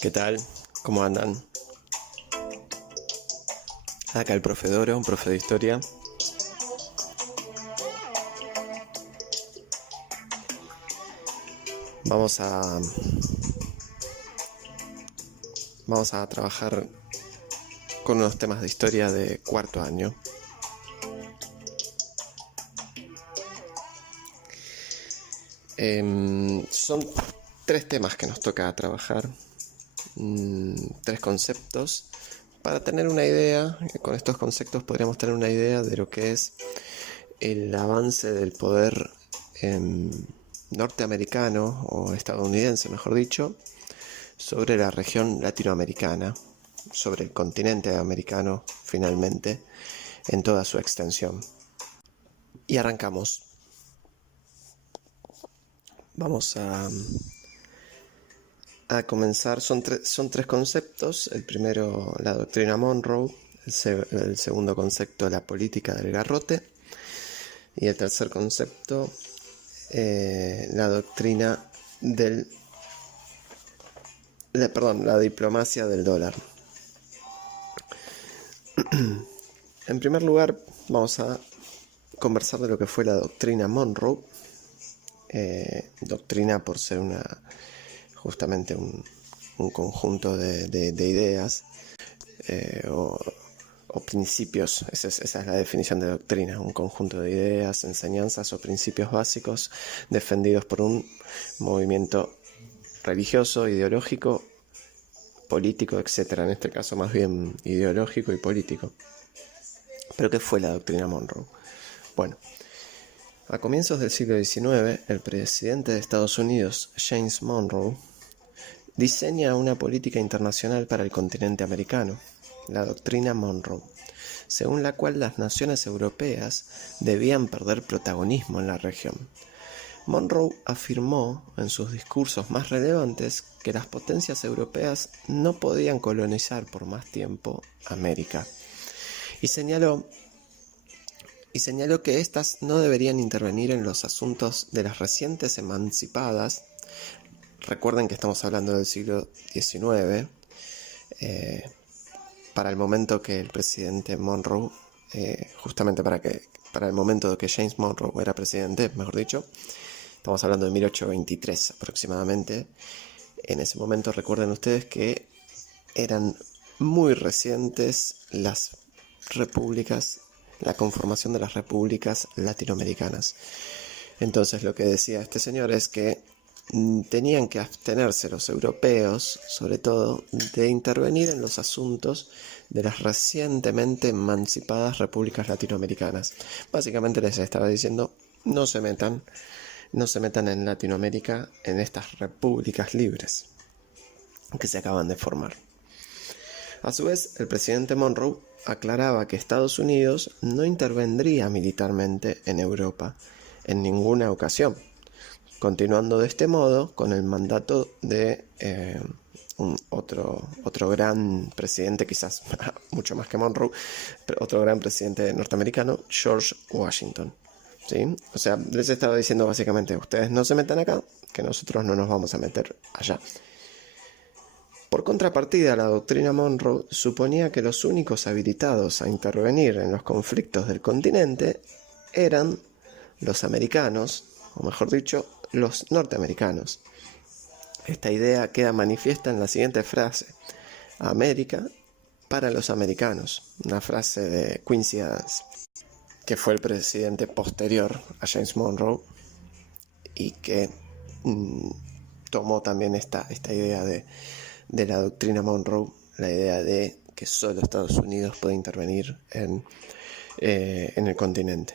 ¿Qué tal? ¿Cómo andan? Acá el profe Doro, un profe de historia. Vamos a, vamos a trabajar con unos temas de historia de cuarto año. Son 3 temas que nos toca trabajar, 3 conceptos. Para tener una idea, con estos conceptos podríamos tener una idea de lo que es el avance del poder norteamericano o estadounidense, mejor dicho, sobre la región latinoamericana, sobre el continente americano, finalmente, en toda su extensión. Y arrancamos. Vamos a comenzar. Son 3 conceptos. El primero, la doctrina Monroe. El segundo concepto, la política del garrote. Y el tercer concepto, la doctrina la diplomacia del dólar. En primer lugar, vamos a conversar de lo que fue la doctrina Monroe. Doctrina por ser justamente un conjunto de ideas o principios. Esa es la definición de doctrina: un conjunto de ideas, enseñanzas o principios básicos defendidos por un movimiento religioso, ideológico, político, etc. En este caso más bien ideológico y político. ¿Pero qué fue la doctrina Monroe? Bueno, a comienzos del siglo XIX, el presidente de Estados Unidos, James Monroe, diseña una política internacional para el continente americano, la doctrina Monroe, según la cual las naciones europeas debían perder protagonismo en la región. Monroe afirmó en sus discursos más relevantes que las potencias europeas no podían colonizar por más tiempo América, y señaló que éstas no deberían intervenir en los asuntos de las recientes emancipadas. Recuerden que estamos hablando del siglo XIX, para el momento que el presidente Monroe, justamente para el momento que James Monroe era presidente, mejor dicho, estamos hablando de 1823 aproximadamente. En ese momento recuerden ustedes que eran muy recientes las repúblicas, la conformación de las repúblicas latinoamericanas. Entonces lo que decía este señor es que tenían que abstenerse los europeos, sobre todo, de intervenir en los asuntos de las recientemente emancipadas repúblicas latinoamericanas. Básicamente les estaba diciendo: no se metan en Latinoamérica, en estas repúblicas libres que se acaban de formar. A su vez, el presidente Monroe aclaraba que Estados Unidos no intervendría militarmente en Europa en ninguna ocasión, continuando de este modo con el mandato de otro gran presidente, quizás mucho más que Monroe, pero otro gran presidente norteamericano, George Washington. ¿Sí? O sea, les estaba diciendo básicamente: ustedes no se metan acá, que nosotros no nos vamos a meter allá. Por contrapartida, la doctrina Monroe suponía que los únicos habilitados a intervenir en los conflictos del continente eran los americanos, o mejor dicho, los norteamericanos. Esta idea queda manifiesta en la siguiente frase: América para los americanos, una frase de Quincy Adams, que fue el presidente posterior a James Monroe y que tomó también esta idea de la doctrina Monroe, la idea de que solo Estados Unidos puede intervenir en el continente.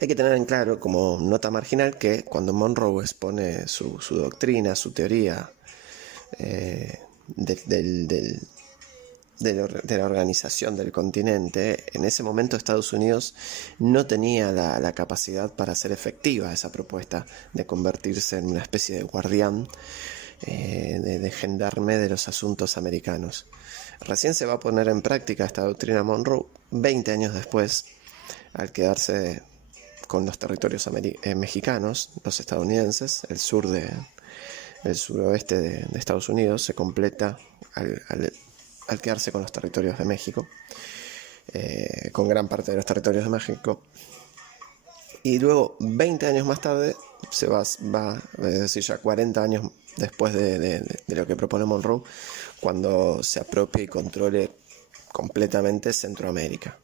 Hay que tener en claro, como nota marginal, que cuando Monroe expone su doctrina, su teoría de la organización del continente, en ese momento Estados Unidos no tenía la capacidad para hacer efectiva esa propuesta de convertirse en una especie de guardián, de gendarme de los asuntos americanos. Recién se va a poner en práctica esta doctrina Monroe 20 años después, al quedarse con los territorios mexicanos, los estadounidenses, el sur el suroeste de Estados Unidos se completa al quedarse con los territorios de México, con gran parte de los territorios de México. Y luego, 20 años más tarde, se va, es decir, ya 40 años después de lo que propone Monroe, cuando se apropie y controle completamente Centroamérica.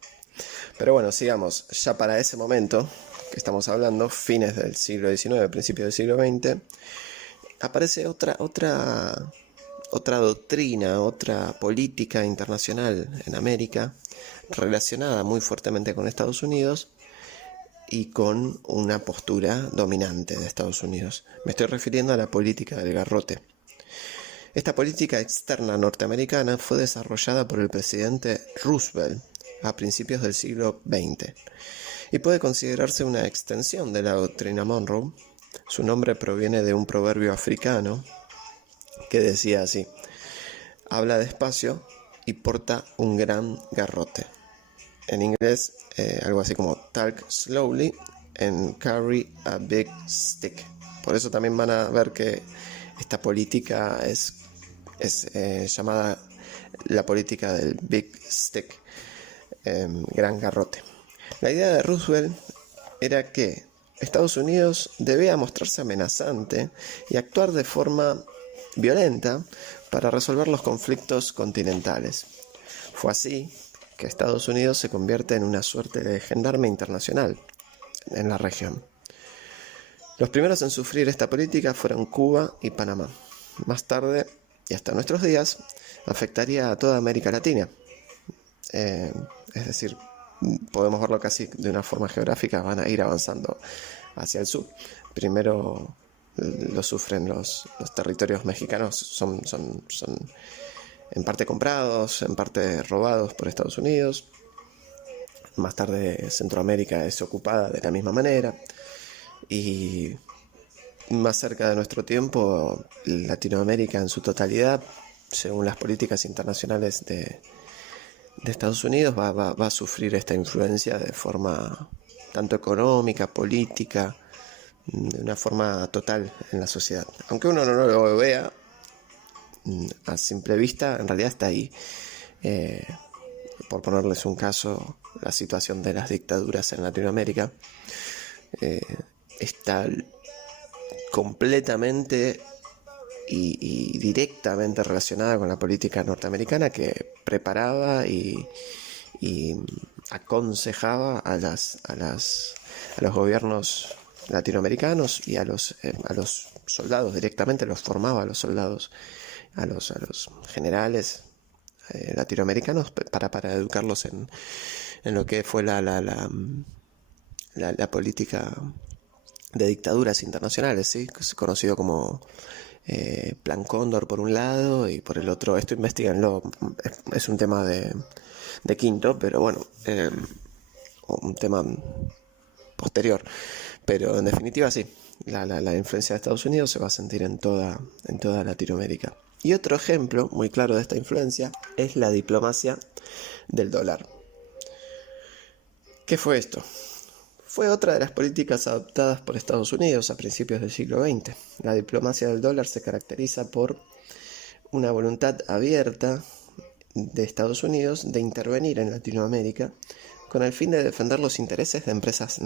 Pero bueno, sigamos. Ya para ese momento que estamos hablando, fines del siglo XIX, principios del siglo XX, aparece otra doctrina, otra política internacional en América, relacionada muy fuertemente con Estados Unidos y con una postura dominante de Estados Unidos. Me estoy refiriendo a la política del garrote. Esta política externa norteamericana fue desarrollada por el presidente Roosevelt a principios del siglo XX y puede considerarse una extensión de la doctrina Monroe. Su nombre proviene de un proverbio africano que decía así: habla despacio y porta un gran garrote. En inglés, algo así como talk slowly and carry a big stick. Por eso también van a ver que esta política es llamada la política del big stick, gran garrote. La idea de Roosevelt era que Estados Unidos debía mostrarse amenazante y actuar de forma violenta para resolver los conflictos continentales. Fue así que Estados Unidos se convierte en una suerte de gendarme internacional en la región. Los primeros en sufrir esta política fueron Cuba y Panamá. Más tarde, y hasta nuestros días, afectaría a toda América Latina. Es decir, podemos verlo casi de una forma geográfica, van a ir avanzando hacia el sur. Primero lo sufren los territorios mexicanos, son en parte comprados, en parte robados por Estados Unidos. Más tarde Centroamérica es ocupada de la misma manera. Y más cerca de nuestro tiempo, Latinoamérica en su totalidad, según las políticas internacionales de Estados Unidos, va a sufrir esta influencia de forma tanto económica, política, de una forma total en la sociedad. Aunque uno no lo vea a simple vista, en realidad está ahí. Por ponerles un caso, la situación de las dictaduras en Latinoamérica está completamente y directamente relacionada con la política norteamericana, que preparaba y aconsejaba a los gobiernos latinoamericanos y a los soldados directamente, los formaba a los soldados, a los generales latinoamericanos para educarlos en lo que fue la política de dictaduras internacionales, ¿sí? Conocido como Plan Cóndor por un lado, y por el otro, esto investíganlo, es un tema de quinto, pero bueno, un tema posterior, pero en definitiva sí, la influencia de Estados Unidos se va a sentir en toda Latinoamérica. Y otro ejemplo muy claro de esta influencia es la diplomacia del dólar. ¿Qué fue esto? Fue otra de las políticas adoptadas por Estados Unidos a principios del siglo XX. La diplomacia del dólar se caracteriza por una voluntad abierta de Estados Unidos de intervenir en Latinoamérica con el fin de defender los intereses de empresas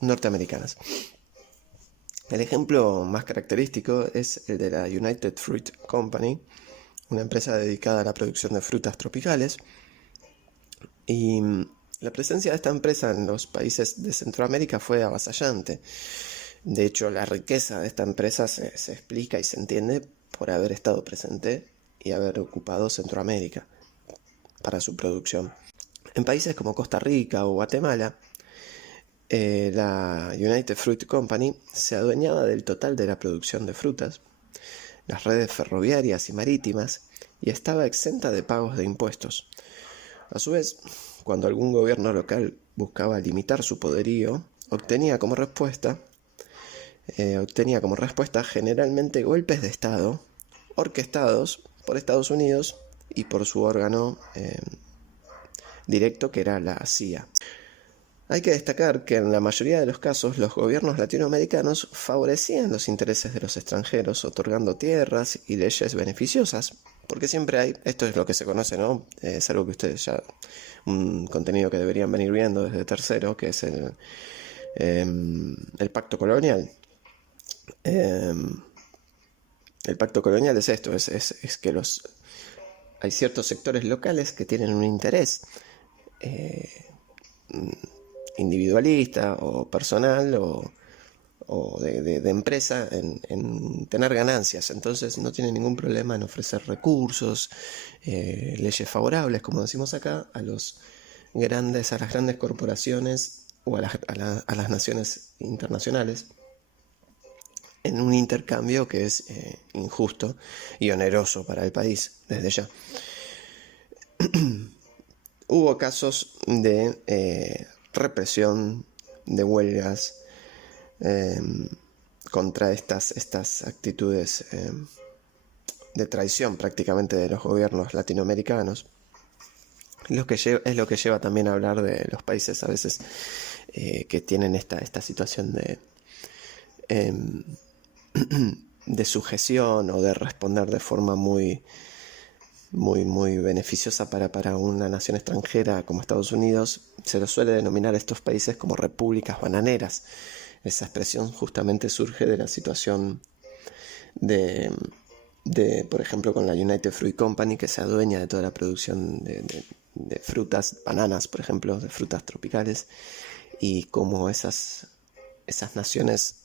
norteamericanas. El ejemplo más característico es el de la United Fruit Company, una empresa dedicada a la producción de frutas tropicales. Y la presencia de esta empresa en los países de Centroamérica fue avasallante. De hecho, la riqueza de esta empresa se explica y se entiende por haber estado presente y haber ocupado Centroamérica para su producción. En países como Costa Rica o Guatemala, la United Fruit Company se adueñaba del total de la producción de frutas, las redes ferroviarias y marítimas, y estaba exenta de pagos de impuestos. A su vez, cuando algún gobierno local buscaba limitar su poderío, obtenía como respuesta generalmente golpes de Estado orquestados por Estados Unidos y por su órgano directo, que era la CIA. Hay que destacar que en la mayoría de los casos los gobiernos latinoamericanos favorecían los intereses de los extranjeros, otorgando tierras y leyes beneficiosas, porque siempre hay, esto es lo que se conoce, ¿no? Es algo que ustedes ya, un contenido que deberían venir viendo desde tercero, que es el pacto colonial. El pacto colonial es esto, es que hay ciertos sectores locales que tienen un interés individualista o personal o de empresa en tener ganancias. Entonces no tiene ningún problema en ofrecer recursos, leyes favorables, como decimos acá, a las grandes corporaciones o a las naciones internacionales, en un intercambio que es injusto y oneroso para el país desde ya. Hubo casos de represión, de huelgas, contra estas actitudes de traición prácticamente de los gobiernos latinoamericanos. Es lo que lleva también a hablar de los países a veces que tienen esta situación de sujeción o de responder de forma muy beneficiosa para una nación extranjera como Estados Unidos. Se los suele denominar a estos países como repúblicas bananeras. Esa expresión justamente surge de la situación de por ejemplo, con la United Fruit Company, que se adueña de toda la producción de frutas, bananas, por ejemplo, de frutas tropicales, y cómo esas naciones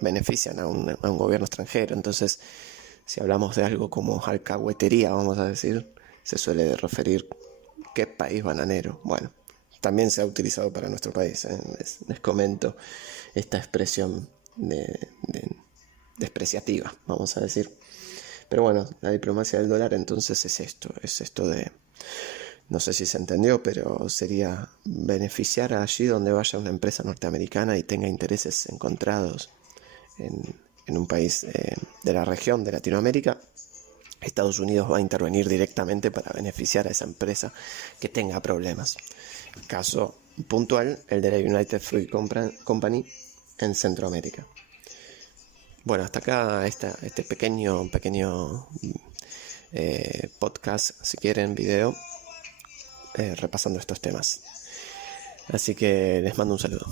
benefician a un gobierno extranjero. Entonces, si hablamos de algo como alcahuetería, vamos a decir, se suele referir qué país bananero. Bueno, también se ha utilizado para nuestro país. Les comento esta expresión despreciativa, vamos a decir. Pero bueno, la diplomacia del dólar entonces es esto de, no sé si se entendió, pero sería beneficiar allí donde vaya una empresa norteamericana y tenga intereses encontrados en un país de la región de Latinoamérica. Estados Unidos va a intervenir directamente para beneficiar a esa empresa que tenga problemas. Caso puntual, el de la United Fruit Company en Centroamérica. Bueno, hasta acá este pequeño podcast, si quieren, video, repasando estos temas. Así que les mando un saludo.